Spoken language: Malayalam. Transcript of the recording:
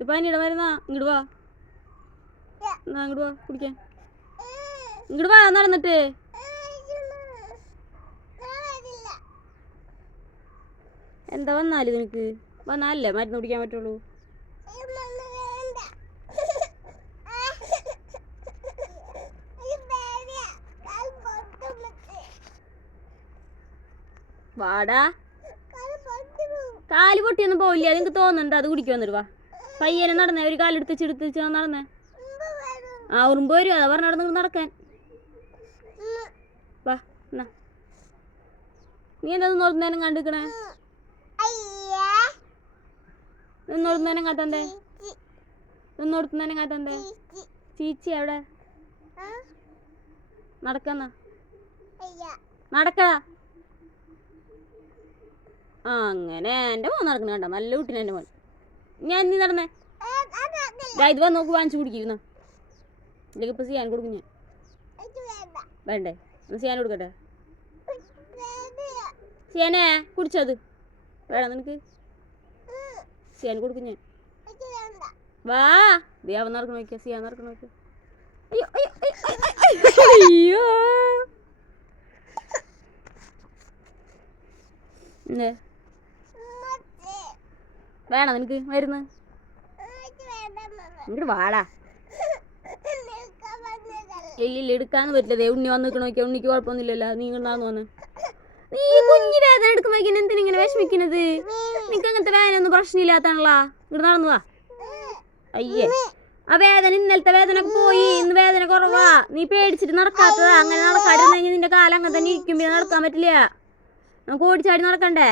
പനിയുടെ മരുന്നാ ഇങ്ങോട്ട് വാ. എന്നാ ഇങ്ങോട്ട് വാ കുടിക്കാൻ. ഇങ്ങോട്ട് വാ നടന്നിട്ട്? എന്താ വന്നാൽ നിനക്ക്? വന്നാലല്ലേ മരുന്ന് കുടിക്കാൻ പറ്റുള്ളൂ? വാടാ. കാൽ പൊട്ടിയൊന്നും പോവില്ല. നിനക്ക് തോന്നുന്നുണ്ട്? അത് കുടിക്കുവന്നിട്ട് വാ. പയ്യനെ നടന്നേ ഒരു കാലെടുത്ത് വെച്ചെടുത്ത് നടന്നേ. ആ ഉറുമ്പ് വരും അതാ പറഞ്ഞ നടന്നു നടക്കാൻ. വാ എന്നാ. നീ എന്താ നോർന്നേരം കണ്ടിക്കണേ നിന്നോടുന്നേരം കാത്തന്തേ നിന്നോടുത്തുന്നേരം കാത്തന്തേ ചീച്ചി. എവിടെ? നടക്കന്നാ. നടക്കടാ. അങ്ങനെ എന്റെ മോൻ നടക്കണ കണ്ടോ? നല്ല കുട്ടീനെ എന്റെ മോൻ. ഞാൻ നീ നടന്നേ. ഇത് വന്ന് നോക്ക് വാങ്ങിച്ചു കുടിക്കുന്ന ഇല്ലെങ്കിൽ ഇപ്പം സിയാൻ കൊടുക്കും ഞാൻ. വേണ്ടേ? സിയാൻ കൊടുക്കട്ടെ? സിയാനെ കുടിച്ചത് വേണം നിനക്ക്? സിയാൻ കൊടുക്കും ഞാൻ. വാ. ദേ അവൻ നടക്കണ നോക്കിയാ സിയാൻ നടക്കണ നോക്കിയാ. അയ്യോ അയ്യോ വേണം നിനക്ക് മരുന്ന്? ഇങ്ങോട്ട് വാടാ. ഇല്ലില്ല എടുക്കാന്ന് പറ്റില്ല ദേ ഉണ്ണി വന്ന് നിൽക്കണ നോക്കിയാ. ഉണ്ണിക്ക് കുഴപ്പമൊന്നുമില്ലല്ലോ. നീ ഉണ്ടാന്ന് വന്ന്. നീ കുഞ്ഞി വേദന എടുക്കുമ്പോഴേക്കും എന്തിനാ ഇങ്ങനെ വിഷമിക്കണത്? നിനക്ക് അങ്ങനത്തെ വേദന ഒന്നും പ്രശ്നമില്ലാത്താണല്ലോ ഇങ്ങോട്ട് നടന്നു വാ. അയ്യേ. ആ വേദന ഇന്നലത്തെ വേദന പോയി. ഇന്ന് വേദന കുറവാ. നീ പേടിച്ചിട്ട് നടക്കാത്തതാ. അങ്ങനെ നടക്കാതിരുന്നെങ്കിൽ നിന്റെ കാലം അങ്ങനെ തന്നെ ഇരിക്കും. പിന്നെ നടക്കാൻ പറ്റില്ല. നമുക്ക് ഓടിച്ചാടി നടക്കണ്ടേ?